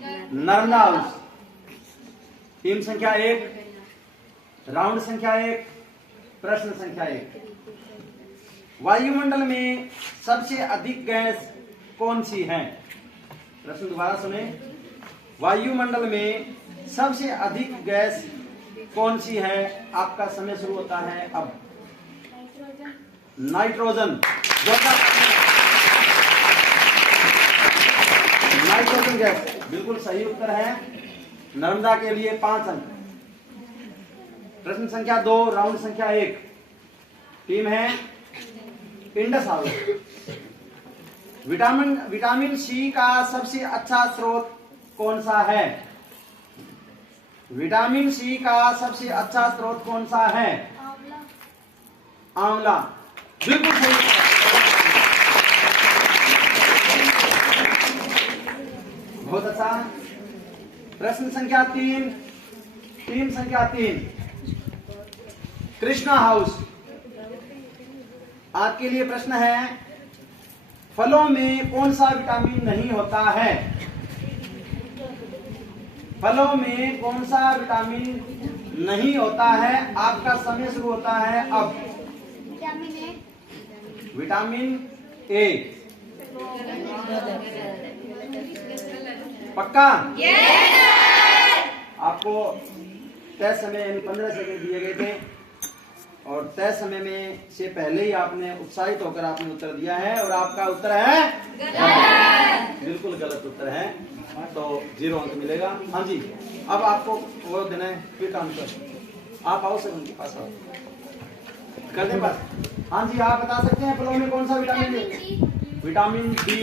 Narmada house. Team संख्या 1, round संख्या 1, प्रश्न संख्या 1। वायुमंडल में सबसे अधिक गैस कौन सी है? प्रश्न दोबारा सुने। वायुमंडल में सबसे अधिक गैस कौन सी है? आपका समय शुरू होता है अब। नाइट्रोजन। नाइट्रोजन गैस बिल्कुल सही उत्तर है। नर्मदा के लिए 5 अंक। प्रश्न संख्या 2, राउंड संख्या 1। टीम है इंडस हाउस। विटामिन सी का सबसे अच्छा स्रोत कौन सा है? विटामिन सी का सबसे अच्छा स्रोत कौन सा है? आंवला। बिल्कुल सही। बहुत अच्छा। प्रश्न संख्या 3, टीम संख्या 3, कृष्णा हाउस। आपके लिए प्रश्न है, फलों में कौन सा विटामिन नहीं होता है? फलों में कौन सा विटामिन नहीं होता है? आपका समय शुरू होता है अब। Vitamin A. पक्का? आपको तय समय यानी 15 सेकंड दिए गए थे और तय समय में से पहले ही आपने उत्साहित होकर आपने उत्तर दिया है और आपका उत्तर है गलत। बिल्कुल गलत उत्तर है, तो 0 अंक मिलेगा। हाँ जी, अब आपको वो देना है क्विक आंसर। आप आओ सर, उनके पास आओ, कर दे पास। हाँ जी, आप बता सकते हैं फलों में कौन सा विटामिन है? Vitamin D.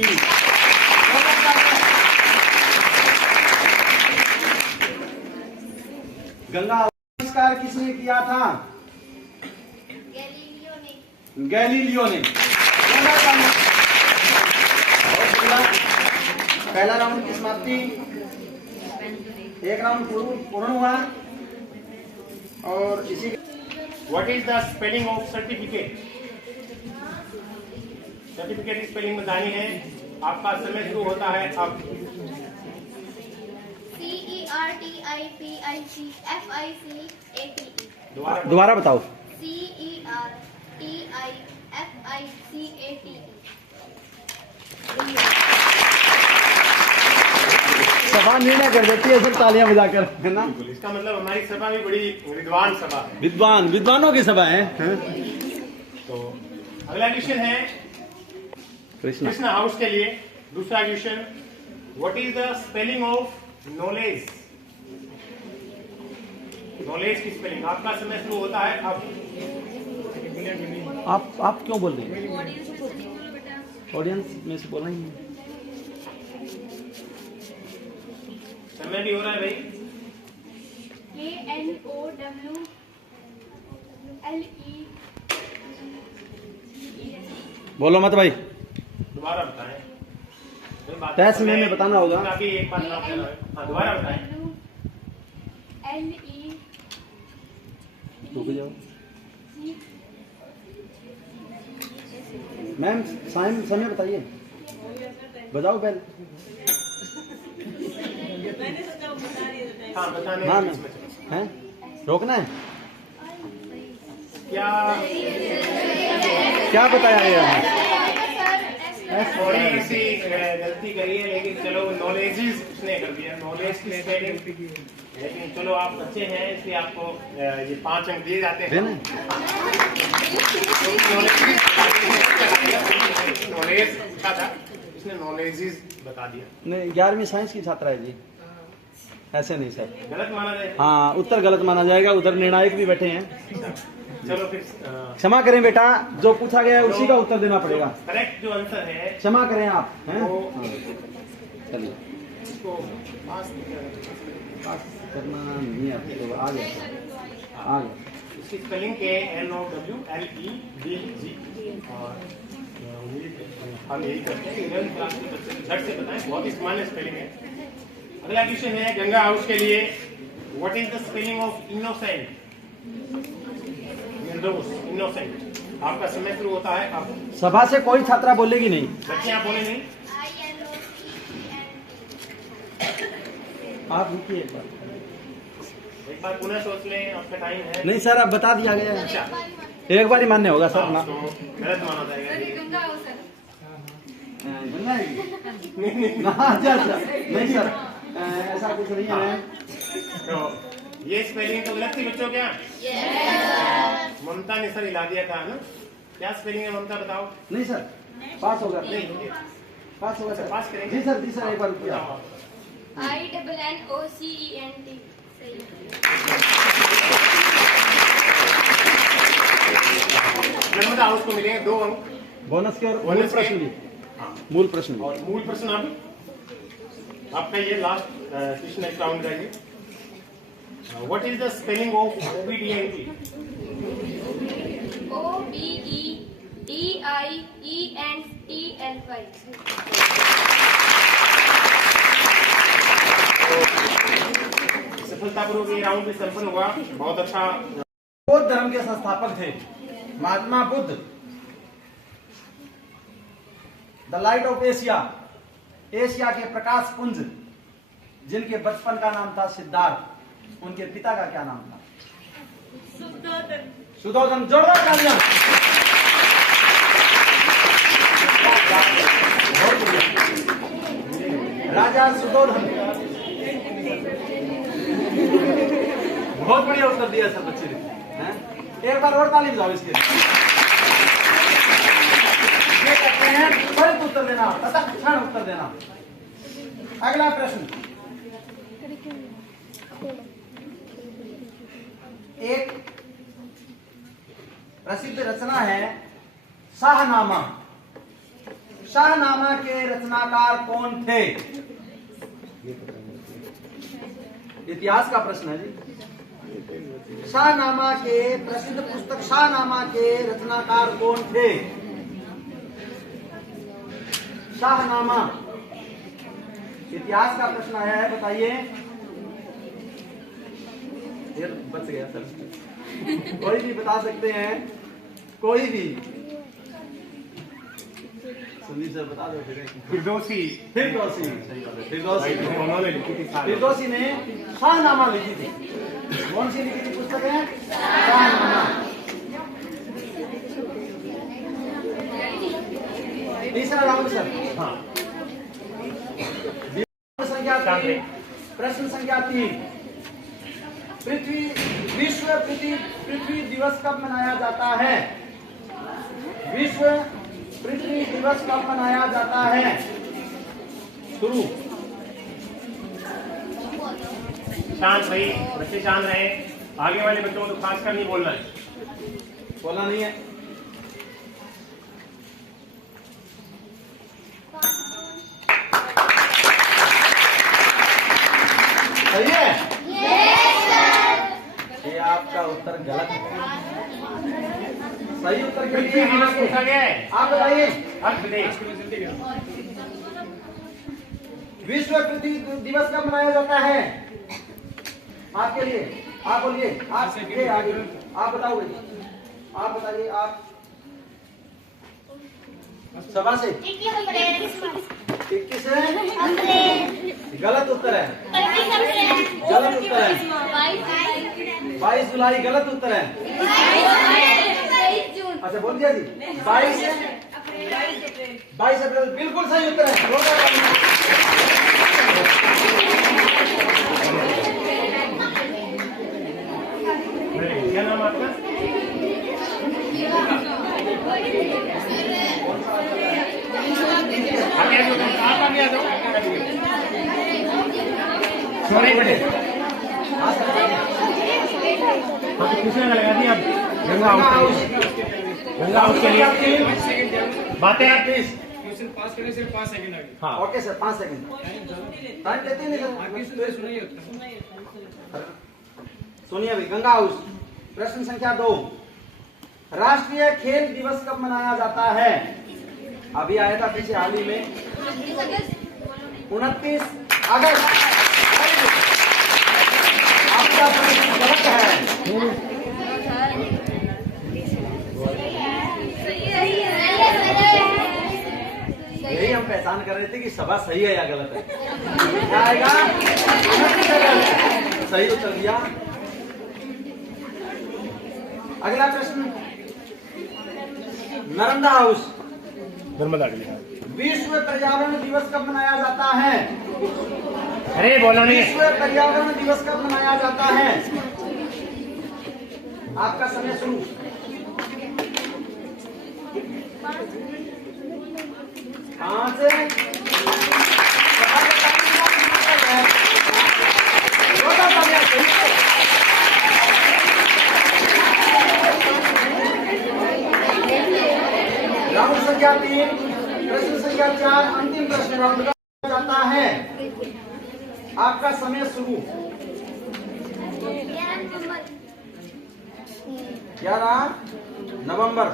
गंगा आविष्कार किसने किया था? गैलीलियो ने। पहला राउंड की समाप्ति, एक राउंड पूर्ण हुआ और इसी। What is the spelling of certificate? Certificate की स्पेलिंग बतानी है। आपका समय शुरू होता है अब। CERTIFICATE। दोबारा बताओ। CERTIFICATE। सभा निर्णय कर देती है सब तालियां बजाकर, है ना? इसका मतलब हमारी सभा भी बड़ी विद्वान सभा है। विद्वानों की सभा है। तो अगला क्वेश्चन है कृष्णा हाउस के लिए। दूसरा question, what is the spelling of knowledge? Knowledge की स्पेलिंग। आपका समय शुरू होता है अब। आप क्यों बोल रही हैं? ऑडियंस में से बोल रही हैं। समय भी हो रहा है भाई। KNOWLE। बोलो मत भाई, दोबारा बताएं। तय समय में बताना होगा। काफी एक बार दोबारा बताएं। रुक जाओ मैम, समय बताइए, बजाओ पहले। हाँ, बताने हाँ है, रोकना है। क्या बताया है? थोड़ी सी गलती करी है, लेकिन चलो नॉलेज उसने कर दिया। नॉलेज की स्पेलिंग, लेकिन चलो आप बच्चे हैं इसलिए आपको ये 5 अंक दिए जाते हैं। नॉलेज पूछा था, इसने नॉलेज बता दिया। नहीं, 11वीं साइंस की छात्रा है जी, ऐसे नहीं सर, गलत माना जाएगा। हाँ, उत्तर गलत माना जाएगा। उधर निर्णायक भी बैठे हैं। चलो फिर क्षमा करें बेटा, जो पूछा गया है उसी का उत्तर देना पड़ेगा। करेक्ट जो आंसर है, क्षमा करें आप, हैं? चलिए, इसको पास करना नहीं है आपको, आ गया। इसकी स्पेलिंग के NOWLEDG। और हम यही करते हैं, 11th क्लास के बच्चे झट से बताएं, बहुत ही सामान्य स्पेलिंग है। अगला क्वेश्चन है गंगा हाउस के लिए, what is the spelling of innocent? निर्दोष, इनोसेंट। आपका समय शुरू होता है अब। सभा से कोई छात्रा बोलेगी नहीं। बच्चे आप बोले नहीं। आप रुकिए एक बार। एक बार पुनः सोच लें, आपका टाइम है। नहीं सर, अब बता दिया गया है। अच्छा, एक बार ही मान्य होगा सर ना। तो गलत माना जाएगा। गंगा है? अच्छा अच्छा, नहीं सर ऐसा कुछ नहीं है। तो ये स्पेलिंग तो गलत थी बच्चों क्या? ममता ने सर हिला दिया था ना। क्या स्पेलिंग है ममता, बताओ। नहीं सर, पास होगा। नहीं, पास होगा सर। पास करेंगे। जी सर, जी सर, एक बार रुकिए। INNOCENT सही। नर्मदा हाउस को मिलेंगे 2 अंक। बोनस के और मूल बोनस के। प्रश्न भी। मूल प्रश्न भी। और मूल प्रश्न आपका ये लास्ट क्वेश्चन नेक्स्ट राउंड का ये। What is the spelling of OBDIENT? OBEDIENTLY। सफलतापूर्वक ये राउंड भी संपन्न हुआ। बहुत अच्छा। बौद्ध धर्म के संस्थापक थे Mahatma Buddha. The light of Asia, Asia के प्रकाश पुंज, जिनके बचपन का नाम था सिद्धार्थ, उनके पिता का क्या नाम था? सुधोधन। जोरदार तालियां। बहुत बढ़िया। राजा सुधोधन। बहुत बढ़िया उत्तर दिया सर बच्चे ने। हैं? एक बार और ताली बजाओ इसके लिए। ये कहते हैं त्वरित उत्तर देना, तत्क्षण उत्तर देना। अगला प्रश्न। एक प्रसिद्ध रचना है शाहनामा। शाहनामा के रचनाकार कौन थे? इतिहास का प्रश्न है जी। शाहनामा के प्रसिद्ध पुस्तक शाहनामा के रचनाकार कौन थे? शाहनामा इतिहास का प्रश्न आया है, बताइए। ये बच गया सर। कोई भी बता सकते हैं, कोई भी। सुनील सर बता दो फिर। फिरदौसी। फिरदौसी, सही बात है। फिरदौसी उन्होंने लिखी थी सारी। फिरदौसी ने शाहनामा लिखी थी। कौन सी लिखी थी पुस्तक है? शाहनामा। तीसरा राउंड सर। हाँ, संख्या 3, प्रश्न संख्या 3। विश्व पृथ्वी दिवस कब मनाया जाता है? विश्व पृथ्वी दिवस कब मनाया जाता है? शुरू। शांत भाई, बच्चे शांत रहे। आगे वाले बच्चों को तो खासकर नहीं बोलना है। बोलना नहीं है। सही है? ये आपका उत्तर गलत है। सही उत्तर के लिए दिवस पूछा गया है। आप बताइए। अर्थ देश। विश्व पृथ्वी दिवस कब मनाया जाता है? आपके लिए आप बोलिए। आप ये आगे आप बताओगे। आप बताइए। आप सभा से 21 है। गलत उत्तर है। गलत उत्तर है। 22 जुलाई गलत उत्तर है। अच्छा बोल दिया जी। 22 अप्रैल बिल्कुल सही उत्तर है। क्या नाम आपका? आगे आ जाओ, आप आगे आ जाओ। सॉरी बेटे। हाँ तो पूछने लगा दी आप। गंगा हाउस के लिए बातें आप प्लीज। क्वेश्चन पास करने से 5 सेकंड आगे। हाँ, ओके सर, 5 सेकंड टाइम देते हैं सर। सुनिए अभी। गंगा हाउस प्रश्न संख्या 2। राष्ट्रीय खेल दिवस कब मनाया जाता है? अभी आया था पीछे हाल ही में 29 अगस्त। आपका प्रश्न गलत है। यही हम पहचान कर रहे थे कि सभा सही है या गलत है। क्या आएगा? सही उत्तर दिया। अगला प्रश्न, नर्मदा हाउस। नर्मदा के लिए विश्व पर्यावरण दिवस कब मनाया जाता है? अरे बोलो नहीं। विश्व पर्यावरण दिवस कब मनाया जाता है? आपका समय शुरू। 5 राउंड संख्या 3, प्रश्न संख्या 4, अंतिम प्रश्न राउंड का जाता है। आपका समय शुरू। 11 नवंबर।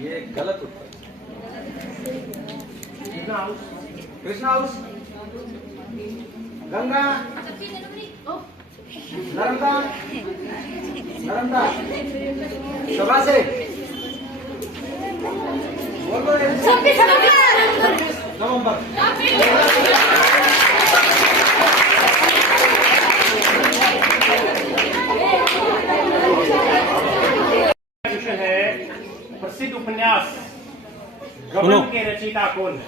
ये गलत उत्तर। कृष्णा हाउस, गंगा, नर्मदा, नर्मदा सभा से बोलो। 26 नवंबर। क्वेश्चन है, प्रसिद्ध उपन्यास गबन के रचयिता कौन है?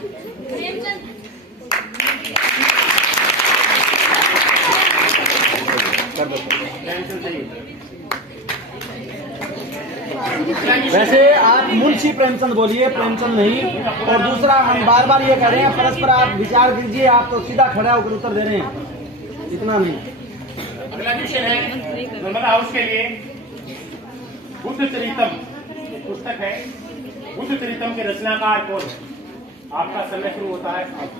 वैसे आप मुंशी प्रेमचंद बोलिए, प्रेमचंद नहीं। और दूसरा, हम बार बार ये कह रहे हैं, परस्पर आप विचार कीजिए। आप तो सीधा खड़ा होकर उत्तर दे रहे हैं, इतना नहीं। अगला क्वेश्चन है नर्मदा हाउस के लिए, बुद्ध चरितम पुस्तक है, बुद्ध चरितम के रचनाकार कौन है? आपका समय शुरू होता है अब।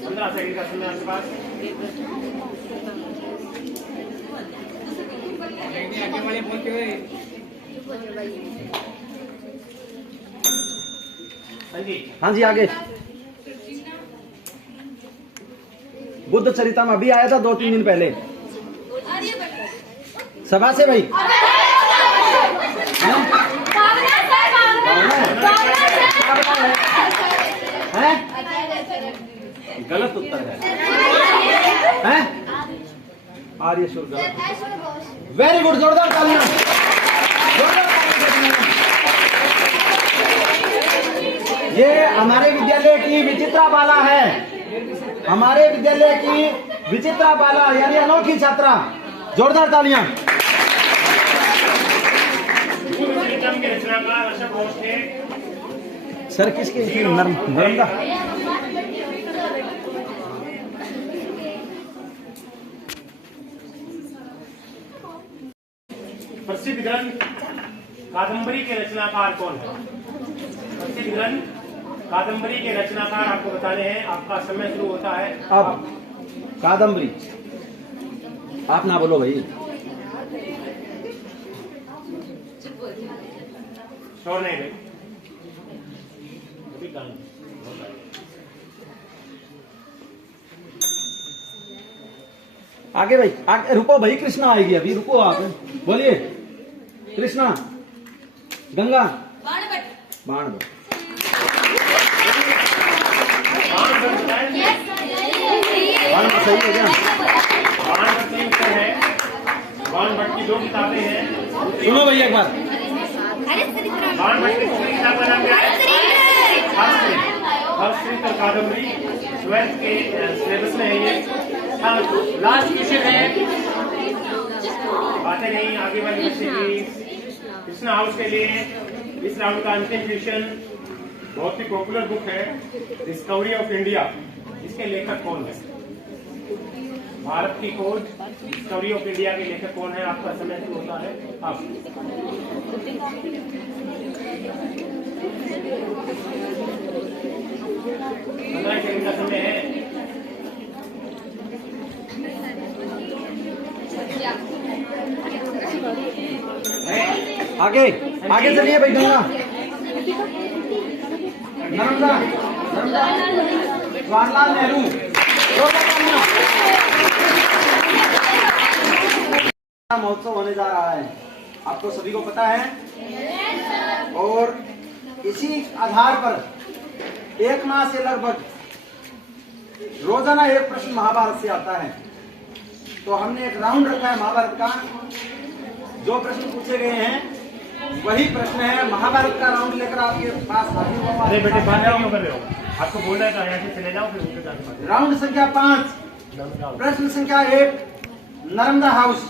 15 सेकंड का समय आपके पास। आगे वाले बोलते हुए हाँ जी, हाँ जी, आगे। बुद्ध चरितम अभी आया था 2-3 दिन पहले सभा से भाई। हैं? गलत उत्तर है। आर्य शुल्क। वेरी गुड, जोरदार तालियां। ये हमारे विद्यालय की विचित्रा बाला है, हमारे विद्यालय की विचित्रा बाला यानी अनोखी छात्रा। जोरदार तालियां। के रचनाकार अशोक घोष थे। सर किसके? नर्मदा। प्रसिद्ध ग्रंथ कादम्बरी के रचनाकार कौन है? प्रसिद्ध ग्रंथ कादम्बरी के रचनाकार आपको बताने हैं। आपका समय शुरू होता है अब। कादम्बरी आप ना बोलो भाई। शोर नहीं भाई, अभी काम होता है। आगे भाई, आगे रुको भाई। कृष्णा आएगी अभी, रुको आप। बोलिए। कृष्णा, गंगा, बाणभट्ट। बाणभट्ट सही है क्या? बाणभट्ट सही उत्तर है। बाणभट्ट की 2 किताबें हैं। सुनो भैया एक बार। बाणभट्ट की दूसरी किताब का नाम क्या है? हर्षचरित और कादम्बरी 12th के सिलेबस में है ये। लास्ट क्वेश्चन है, बातें नहीं आगे वाली बच्चे की। कृष्णा हाउस के लिए इस राउंड का अंतिम क्वेश्चन बहुत ही पॉपुलर बुक है, डिस्कवरी ऑफ इंडिया। इसके लेखक कौन है? भारत की खोज, डिस्कवरी ऑफ इंडिया के लेखक कौन है? आपका समय शुरू होता है अब। 15 सेकंड का समय है। आगे आगे चलिए भाई। गंगा, नर्मदा, नर्मदा, जवाहरलाल नेहरू। महोत्सव होने जा रहा है। आपको सभी को पता है। और इसी आधार पर एक माह से लगभग रोजाना एक प्रश्न महाभारत से आता है। तो हमने एक राउंड रखा है महाभारत का। जो प्रश्न पूछे गए हैं वही प्रश्न है। महाभारत का राउंड लेकर आपके पास हाजिर हुआ। अरे बेटे बात क्यों कर रहे हो? आपको बोल रहा है यहाँ से चले जाओ, फिर उनके साथ बात राउंड संख्या 5, प्रश्न संख्या 1, नर्मदा हाउस।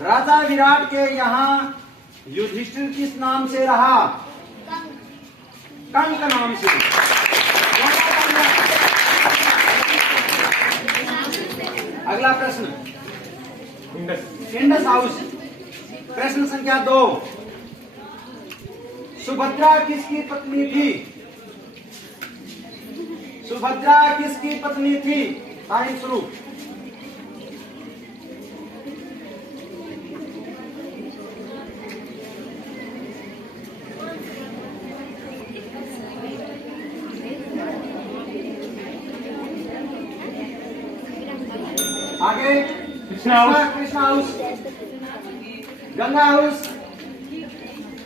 राजा विराट के यहाँ युधिष्ठिर किस नाम से रहा? कंक नाम से। अगला प्रश्न, इंडस हाउस। प्रश्न संख्या 2, सुभद्रा किसकी पत्नी थी? सुभद्रा किसकी पत्नी थी? टाइम शुरू। आगे कृष्णा हाउस, गंगा हाउस,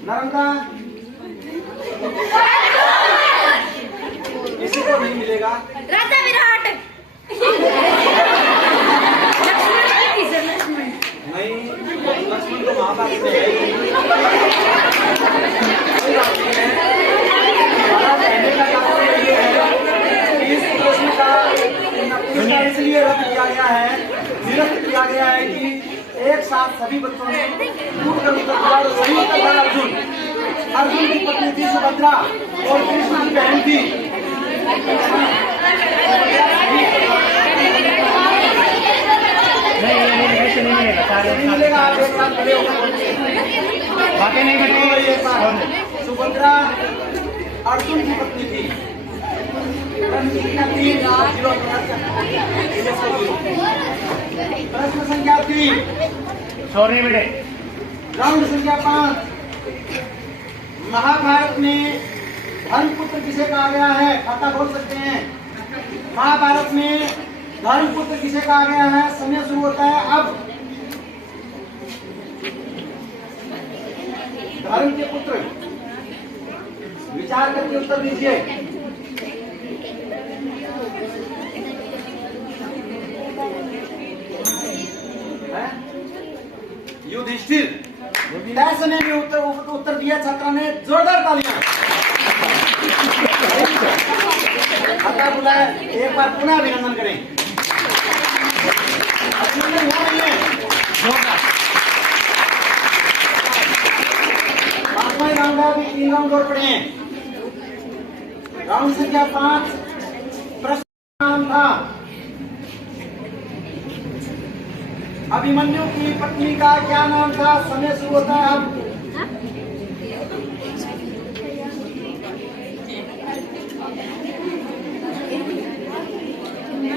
नर्मदा। किसी को नहीं मिलेगा। राजा विराट। नहीं, लक्ष्मण तो महाभारत में है ही। कोई बात नहीं है। हमारा कहने का तात्पर्य ये है कि इस प्रश्न का इसलिए रद्द किया गया है, निरस्त किया गया है कि एक साथ सभी बच्चों ने टूट कर उत्तर दिया। और सही उत्तर था अर्जुन। अर्जुन की पत्नी थी सुभद्रा और कृष्ण की बहन थी। नहीं मिलेगा। आप एक साथ खड़े होकर बातें नहीं बताइए। एक साथ सुभद्रा अर्जुन की पत्नी थी। प्रश्न संख्या 3, सॉरी बेटे। राउंड संख्या 5, महाभारत में धर्मपुत्र किसे कहा गया है? खाता बोल सकते हैं। महाभारत में धर्मपुत्र किसे कहा गया है? समय शुरू होता है अब। धर्म के पुत्र, विचार करके उत्तर दीजिए। युधिष्ठिर। तय समय में उत्तर दिया छात्रा ने। जोरदार तालियां। खाता बुलाया, एक बार पुनः अभिनंदन करें। अभिनंदन हुआ नहीं है। पांचवा राउंड है, अभी 3 राउंड और पड़े हैं। राउंड संख्या 5, प्रश्न नाम था अभिमन्यु की पत्नी का क्या नाम था? समय शुरू होता है अब।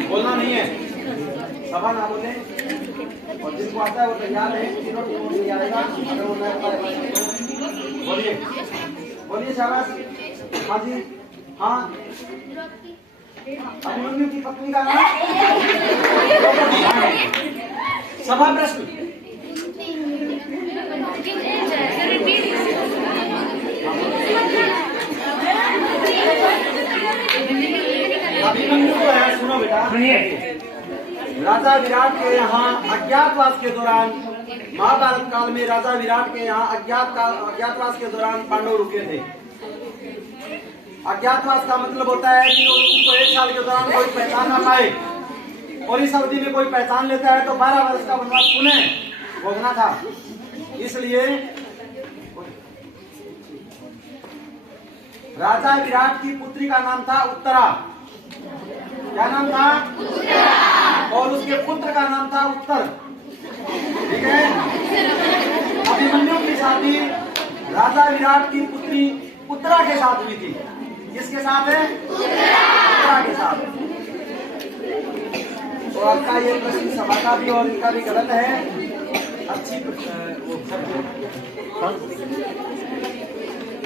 बोलना नहीं है, सभा ना बोले। और जिसको आता है वो तैयार है। तीनों टीमों से आएगा। अगर वो नहीं आता है तो बोलिए, बोलिए शाबाश। हाँ जी, हाँ। अभिमन्यु की पत्नी का नाम? सभा प्रश्न। अभिमन्यु को है, सुनो बेटा। राजा विराट के यहाँ अज्ञातवास के दौरान, महाभारत काल में राजा विराट के यहाँ अज्ञातवास के दौरान पांडव रुके थे। अज्ञातवास का मतलब होता है कि उनको 1 साल के दौरान कोई पहचान ना पाए। और इस अवधि में कोई पहचान लेता है तो 12 वर्ष का वनवास पुनः भोगना था। इसलिए राजा विराट की पुत्री का नाम था उत्तरा। क्या नाम था? उत्तरा। और उसके पुत्र का नाम था उत्तर। ठीक है। अभिमन्यु की शादी राजा विराट की पुत्री उत्तरा के साथ हुई थी। किसके साथ है? उत्तरा के साथ। तो आपका ये प्रश्न सभा का भी और इनका भी गलत है। अच्छी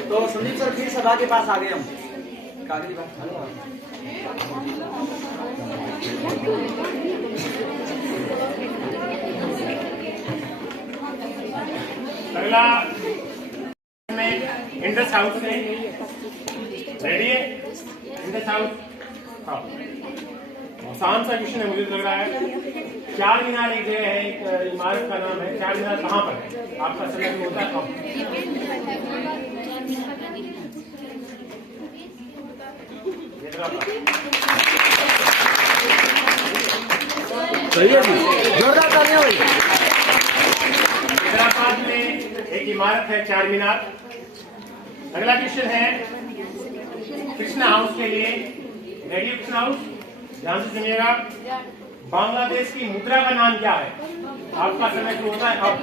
तो संदीप सर फिर सभा के पास आ गए हम। कागजी बात अगला में इंडस हाउस में रेडी है। इंडस हाउस आसान सा क्वेश्चन है, मुझे लग रहा है। चार मीनार एक जगह है, एक इमारत का नाम है। चार मीनार कहाँ पर है? आपका समय होता है कब? सही है जी, जोरदार तालियां भाई। हैदराबाद में एक इमारत है चार मीनार। अगला क्वेश्चन है कृष्णा हाउस के लिए। रेडियो कृष्णा हाउस, ध्यान से सुनिएगा। बांग्लादेश की मुद्रा का नाम क्या है? आपका समय शुरू होता है अब।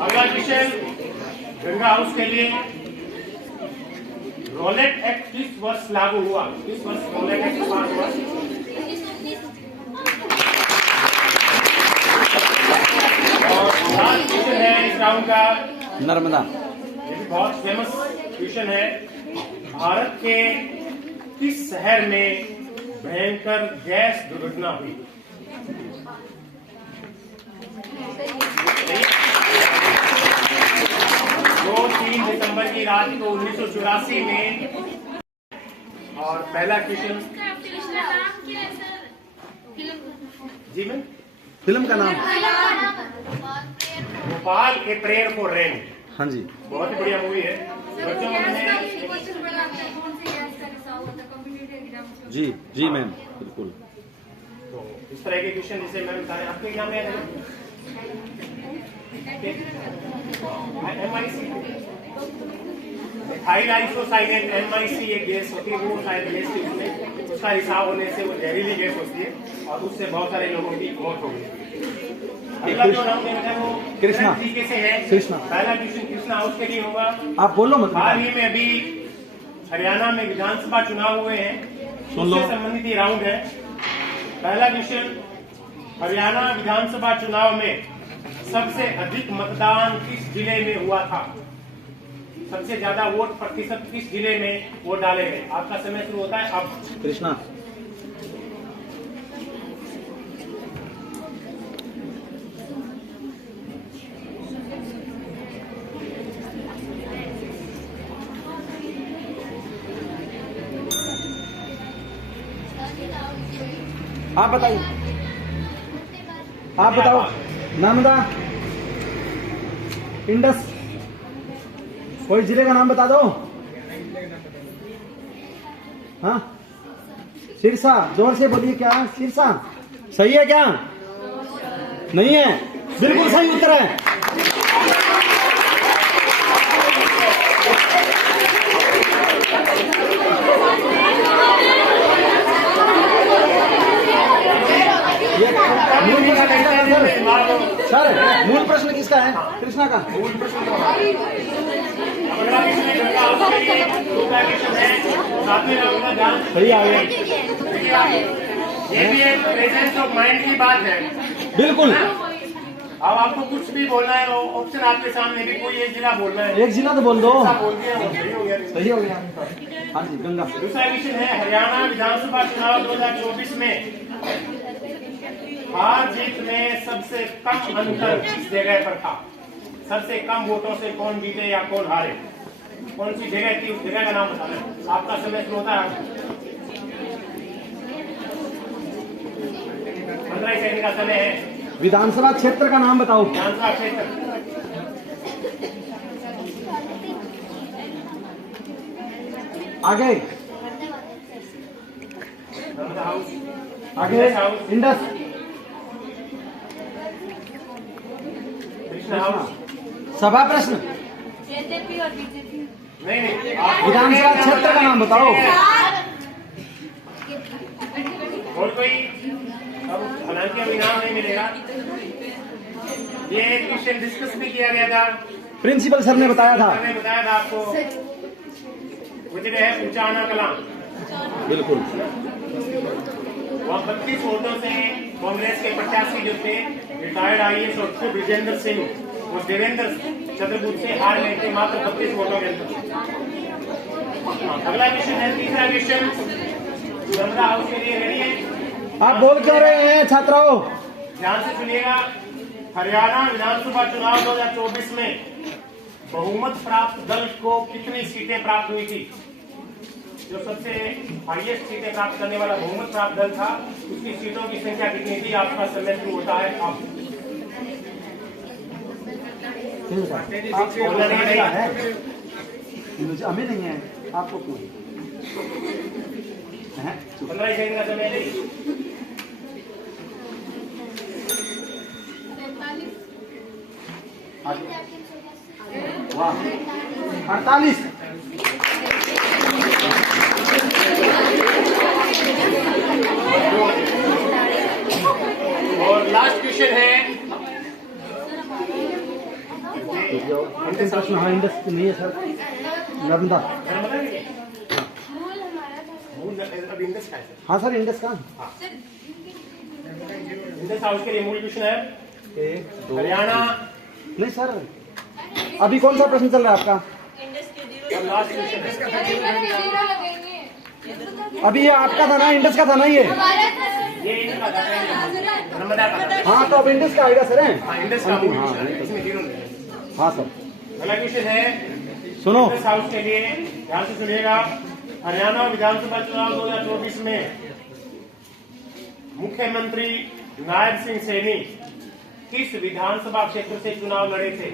अगला क्वेश्चन गंगा हाउस के लिए। रोलेट एक्ट किस वर्ष लागू हुआ? किस वर्ष रोलेट एक्ट पास हुआ? और लास्ट क्वेश्चन है इस राउंड का, नर्मदा। ये भी बहुत फेमस क्वेश्चन है। भारत के किस शहर में भयंकर गैस दुर्घटना हुई? 2-3 दिसंबर की रात को 1984 में। और पहला क्वेश्चन जी मैम, फिल्म का नाम? Bhopal a prayer for rain. हाँ जी, बहुत ही बढ़िया मूवी है बच्चों में। जी जी मैम, बिल्कुल। तो इस तरह के क्वेश्चन जैसे मैम बताए आपके एग्जाम में MIC थाइल आइसोसाइनेट MIC एक गैस होती है, वो शायद गैस की उसका रिसाव होने से वो जहरीली गैस होती है और उससे बहुत सारे लोगों की मौत हो गई। अगला जो राउंड है वो कृष्णा तरीके से है। कृष्णा। पहला क्वेश्चन कृष्णा हाउस के लिए होगा। आप बोलो मत। हाल ही में अभी हरियाणा में विधानसभा चुनाव हुए हैं, सुन लो। उससे संबंधित ये राउंड है। पहला क्वेश्चन, हरियाणा विधानसभा चुनाव में सबसे अधिक मतदान किस जिले में हुआ था? सबसे ज्यादा वोट प्रतिशत किस जिले में वोट डाले गए? आपका समय शुरू होता है अब। कृष्णा। आप बताइए, आप बताओ। नर्मदा, इंडस, कोई जिले का नाम बता दो। हाँ, सिरसा। जोर से बोलिए, क्या सिरसा सही है क्या? नहीं है, बिल्कुल सही उत्तर है। सर, मूल प्रश्न किसका है? कृष्णा का। मूल प्रश्न अगला क्वेश्चन है गंगा हाउस के लिए। दूसरा क्वेश्चन है सातवें राउंड का ध्यान सही आ गया। ये भी एक प्रेजेंस ऑफ माइंड की बात है। बिल्कुल। अब आपको कुछ भी बोलना है, ऑप्शन आपके सामने भी, कोई एक जिला बोलना है। एक जिला तो बोल दो। बोल दिया, सही हो गया। सही हो गया। हाँ जी, गंगा। दूसरा क्वेश्चन है हरियाणा विधानसभा चुनाव 2024 में हार जीत में सबसे कम अंतर किस जगह पर था? सबसे कम वोटों से कौन जीते या कौन हारे? कौन सी जगह थी, उस जगह का नाम बताना है। आपका समय शुरू होता है 15 सेकंड का समय है। विधानसभा क्षेत्र का नाम बताओ। विधानसभा क्षेत्र आगे हाउस, आगे इंडस, कृष्णा हाउस। सभा प्रश्न। नहीं, विधानसभा क्षेत्र का नाम बताओ। और कोई? अब हालांकि अभी नाम नहीं मिलेगा। ये एक क्वेश्चन डिस्कस भी किया गया था, प्रिंसिपल सर ने बताया था। मैंने बताया था आपको। वो जगह है ऊंचाना कलां। बिल्कुल। वहाँ 32 वोटों से कांग्रेस के प्रत्याशी जो थे रिटायर्ड IAS और फिर ब्रिजेंद्र सिंह, वो देवेंद्र चतुर्भुज से हार गए थे मात्र 32 वोटों के अंदर। अगला क्वेश्चन है तीसरा क्वेश्चन, गंगा हाउस के लिए रेडी है। आप बोल क्यों रहे हैं छात्रों? ध्यान से सुनिएगा। हरियाणा विधानसभा चुनाव 2024 में बहुमत प्राप्त दल को कितनी सीटें प्राप्त हुई थी? जो सबसे हाईएस्ट सीटें प्राप्त करने वाला बहुमत प्राप्त दल था, उसकी सीटों की संख्या कितनी थी? आपका समय शुरू होता है अब। मुझे हमें नहीं है, आपको क्यों? 15 सेकंड का समय नहीं। वाह, 48। और लास्ट क्वेश्चन है, अंतिम प्रश्न। हाँ, इंडस नहीं है सर, नर्मदा। अब इंडस का है सर। हाँ सर, इंडस का। इंडस हाउस के लिए मूल क्वेश्चन है 1 2 हरियाणा। नहीं सर, अभी कौन सा प्रश्न चल रहा है आपका? और लास्ट क्वेश्चन है, अभी ये आपका था ना, इंडस का था ना ये? ये इनका था, नर्मदा का था। हाँ, तो अब इंडस का आएगा सर। हाँ, इंडस का मूल हाँ, क्वेश्चन है, इसमें जीरो नहीं है। हाँ सर, अगला क्वेश्चन है सुनो। इंडस हाउस के लिए, ध्यान से सुनिएगा। हरियाणा विधानसभा चुनाव 2024 में मुख्यमंत्री नायब सिंह सैनी किस विधानसभा क्षेत्र से चुनाव लड़े थे?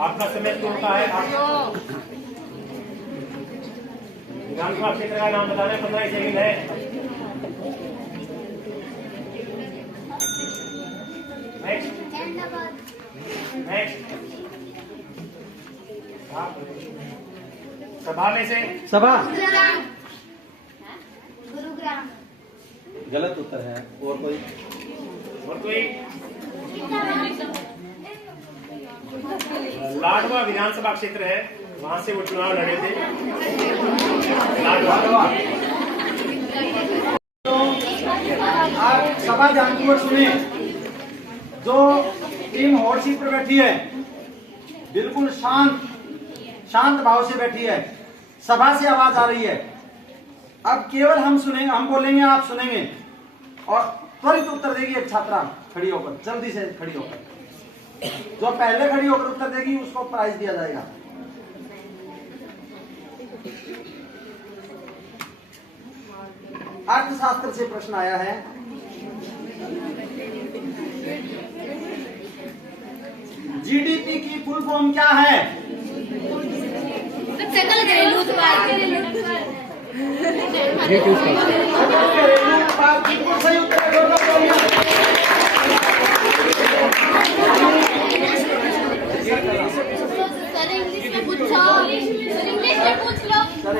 आपका समय शुरू होता है। विधानसभा क्षेत्र का नाम बताना है, 15 सेकंड है। Next next. सभा में से सभा गुरुग्राम। गलत उत्तर है। और कोई? और कोई? लाडवा विधानसभा क्षेत्र है, वहां से वो चुनाव लड़े थे। लाडवा। आप सभा जानपूर्वक सुनिए। जो टीम हॉट सीट पर बैठी है, बिल्कुल शांत भाव से बैठी है। सभा से आवाज आ रही है। अब केवल हम सुनेंगे, हम बोलेंगे, आप सुनेंगे, और त्वरित उत्तर देगी एक छात्रा खड़ी होकर, जल्दी से खड़ी होकर। जो पहले खड़ी होकर उत्तर देगी उसको प्राइज दिया जाएगा। अर्थशास्त्र से प्रश्न आया है। जीडीपी की फुल फॉर्म क्या है? सकल घरेलू उत्पाद। घरेलू उत्पाद। बिल्कुल सही उत्तर है। सर इंग्लिश में पूछो, सर इंग्लिश में पूछ लो। सर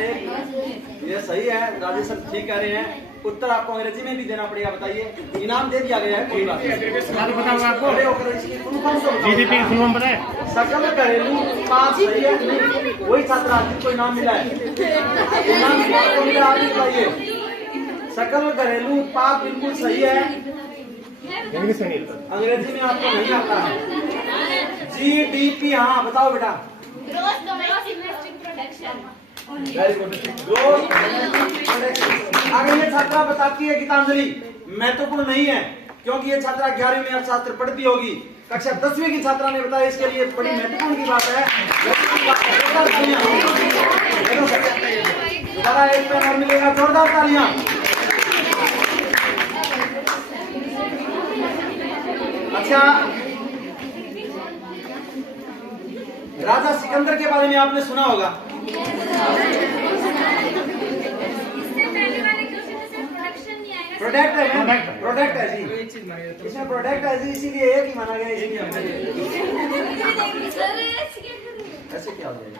ये सही है, राजेश सर ठीक कह रहे हैं। उत्तर आपको अंग्रेजी में भी देना पड़ेगा। बताइए, इनाम दे दिया गया है। कोई बात नहीं। बताऊंगा आपको। खड़े होकर इसकी फुल फॉर्म तो बताओ। जीडीपी फुल फॉर्म पता है? सकल घरेलू उत्पाद। सही है, वही छात्रा जिनको इनाम मिला है। इनाम किसको मिला आप बताइए। सकल घरेलू उत्पाद बिल्कुल सही है। इंग्लिश में नहीं। अंग्रेजी में आपको नहीं आता है। जीडीपी। हाँ बताओ बेटा। Gross domestic production. Very good. अगर ये छात्रा बताती है गीतांजलि महत्वपूर्ण नहीं है, क्योंकि ये छात्रा 11वीं में अर्थशास्त्र पढ़ती होगी। कक्षा 10वीं की छात्रा ने बताया, इसके लिए बड़ी महत्वपूर्ण की बात है। दोबारा एक पेन और मिलेगा, जोरदार तालियां। अच्छा, राजा सिकंदर के बारे में आपने सुना होगा। इससे पहले वाले क्वेश्चन में सिर्फ प्रोडक्शन नहीं आएगा। प्रोडक्ट है, प्रोडक्ट है जी। इसमें प्रोडक्ट है जी, इसीलिए एक ही माना गया। इसीलिए हमने ऐसे क्या हो जाएगा?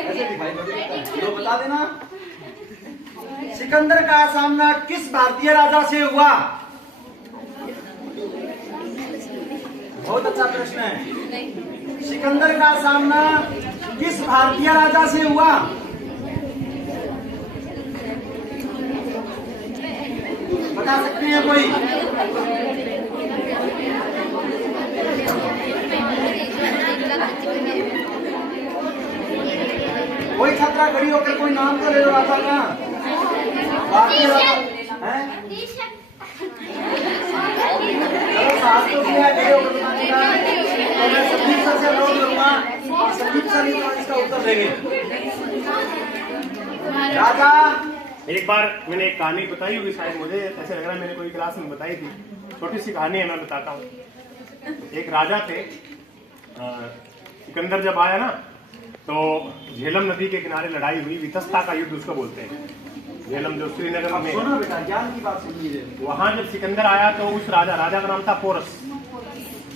ऐसे दिखाई लो, बता देना। सिकंदर का सामना किस भारतीय राजा से हुआ? बहुत अच्छा प्रश्न है। सिकंदर का सामना किस भारतीय राजा से हुआ? बता सकते हैं कोई? कोई छात्रा खड़ी होकर कोई नाम तो ले लो राजा का। भारतीय राजा हैं? चलो साहब तो किया खड़े होकर बताने का। तो मैं संदीप सर से अनुरोध करूंगा, संदीप सर ही तो इसका उत्तर देंगे। राजा एक बार मैंने एक कहानी बताई होगी शायद, मुझे ऐसे लग रहा है मैंने कोई क्लास में बताई थी। छोटी सी कहानी है, मैं बताता हूँ। एक राजा थे, सिकंदर जब आया ना तो झेलम नदी के किनारे लड़ाई हुई, वितस्ता का युद्ध उसको बोलते हैं। झेलम जो श्रीनगर में, सुनो बेटा, ज्ञान की बात सुनिए। वहां जब सिकंदर आया तो उस राजा का नाम था पोरस।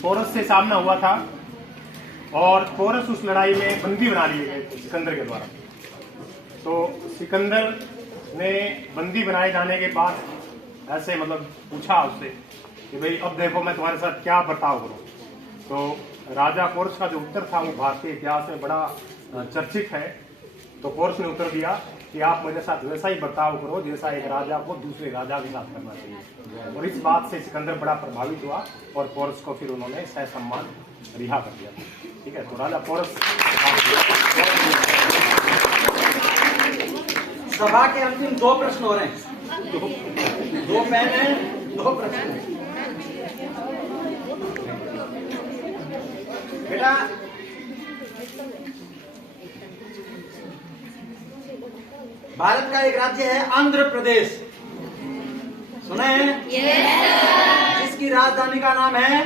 पोरस से सामना हुआ था और पोरस उस लड़ाई में बंदी बना लिए गए थे सिकंदर के द्वारा। तो सिकंदर ने बंदी बनाए जाने के बाद ऐसे मतलब पूछा उससे कि भाई अब देखो मैं तुम्हारे साथ क्या बर्ताव करूं। तो राजा पोरस का जो उत्तर था वो भारतीय इतिहास में बड़ा चर्चित है। तो पोरस ने उत्तर दिया कि आप मेरे साथ वैसा ही बर्ताव करो जैसा एक राजा को दूसरे राजा के साथ करना चाहिए। और इस बात से सिकंदर बड़ा प्रभावित हुआ और पोरस को फिर उन्होंने ससम्मान रिहा कर दिया। ठीक है, तो राजा पोरस। सभा के अंतिम 2 प्रश्न हो रहे हैं। 2 पेन है, 2 प्रश्न है। बेटा भारत का एक राज्य है आंध्र प्रदेश, सुना है? जिसकी राजधानी का नाम है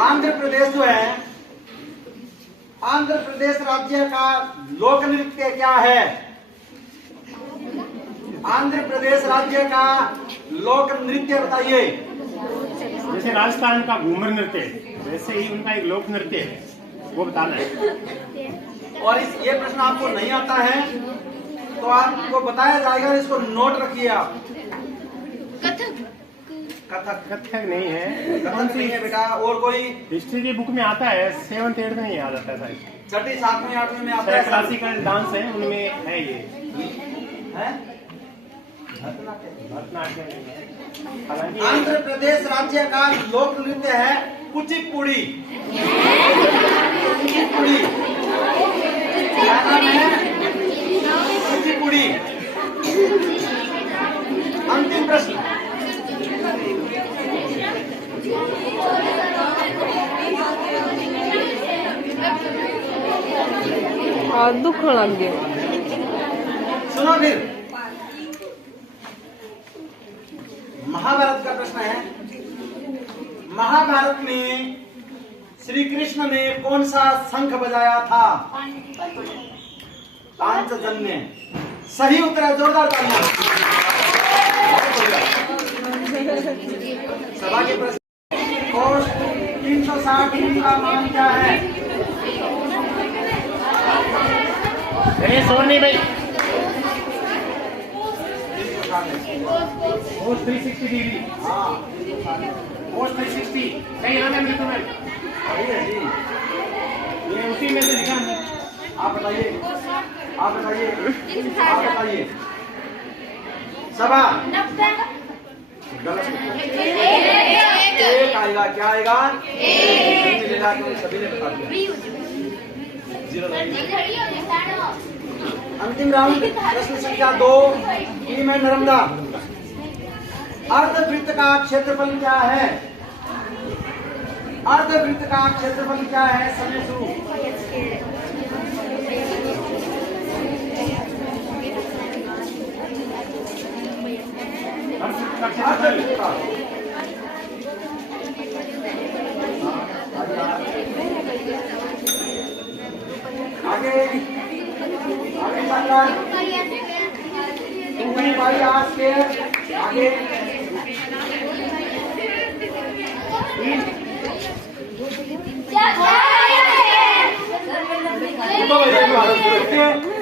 आंध्र प्रदेश। जो है आंध्र प्रदेश राज्य का लोक नृत्य क्या है? आंध्र प्रदेश राज्य का लोक नृत्य बताइए। जैसे राजस्थान का घूमर नृत्य है, वैसे ही उनका एक लोक नृत्य है, वो बताना है। और ये प्रश्न आपको नहीं आता है तो आपको बताया जाएगा, इसको नोट रखिए आप। कथक नहीं है, कथक नहीं है बेटा। और कोई हिस्ट्री की बुक में आता है, 7th 8th में नहीं आ जाता है शायद। 6ठी 7वीं 8वीं में आता है। क्लासिकल डांस है, उनमें है ये है भरतनाट्यम नहीं है। हालांकि आंध्र प्रदेश राज्य का लोक नृत्य है कुचिपुड़ी। कुचिपुड़ी क्या नाम है? कुचिपुड़ी। अंतिम प्रश्न। दुख लग गया। सुनो फिर, महाभारत का प्रश्न है। महाभारत में श्री कृष्ण ने कौन सा शंख बजाया था? पांचजन्य। सही उत्तर है, जोरदार तालियां। सभा के प्रश्न। कोष 360 डिग्री का मान क्या है? सोनी भाई, पोस्ट 360 डिग्री। हाँ, पोस्ट 360 सही नाम है मृत्यु में, सही है जी। ये उसी में से लिखा है। आप बताइए, आप बताइए, आप बताइए। सभा गलत। एक आएगा, क्या आएगा? एक मिलेगा तो सभी ने बता दिया। 0 अंतिम राउंड। प्रश्न संख्या 2 टीम है नर्मदा। अर्धवृत्त का क्षेत्रफल क्या है? अर्धवृत्त का क्षेत्रफल क्या है? समय शुरू। अर्धवृत्त का आगे आगे चलना। तुम्हें भाई आज के आगे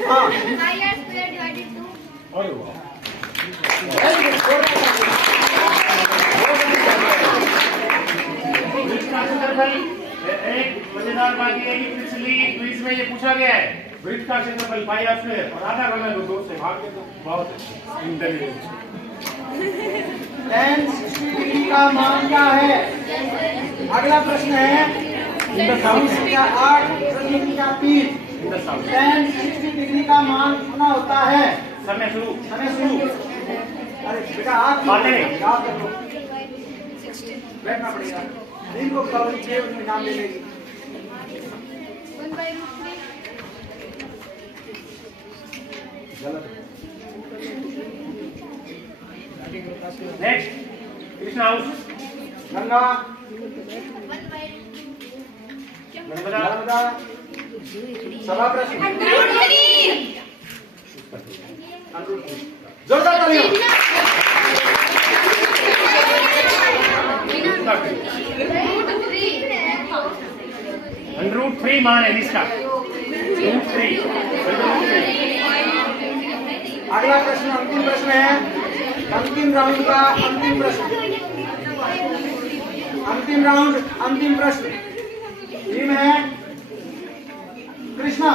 हाँ अरे वाह, वेरी गुड। क्षेत्रफल। एक मजेदार बात यह है कि पिछली क्विज में ये पूछा गया है वृत्त का क्षेत्रफल पाई आर स्क्वायर और आधा करना तो 2 से भाग के तो बहुत इंटेलिजेंट। tan 60 डिग्री का मान क्या है? अगला प्रश्न है 8 प्रति 3 tan 60 डिग्री का मान कितना होता है? समय शुरू। अरे बेटा आप बातें नहीं। याद कर लो, बैठना पड़ेगा। दिन को कवरी के उसमें नाम ले लेगी। 1/√3 गलत। Next Krishna house. गंगा, 1/√2 नर्मदा, सभा प्रश्न, जोरदार तालियां। √3 मान है इसका। √3। अगला प्रश्न अंतिम प्रश्न है, अंतिम राउंड का अंतिम प्रश्न। अंतिम राउंड अंतिम प्रश्न टीम है कृष्णा।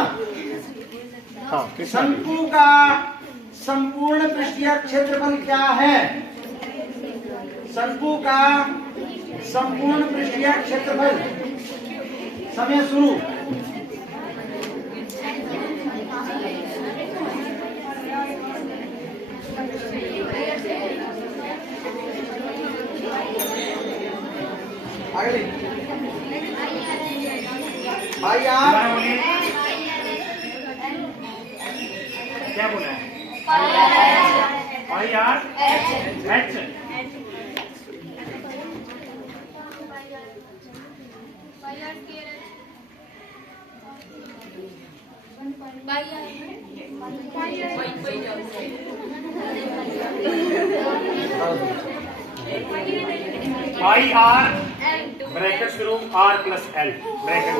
हाँ शंकु का संपूर्ण पृष्ठीय क्षेत्रफल क्या है? शंकु का संपूर्ण पृष्ठीय क्षेत्रफल। समय शुरू। अगली भाई आप क्या बोला है? Pi R H. Pi R bracket शुरू R + L ब्रैकेट।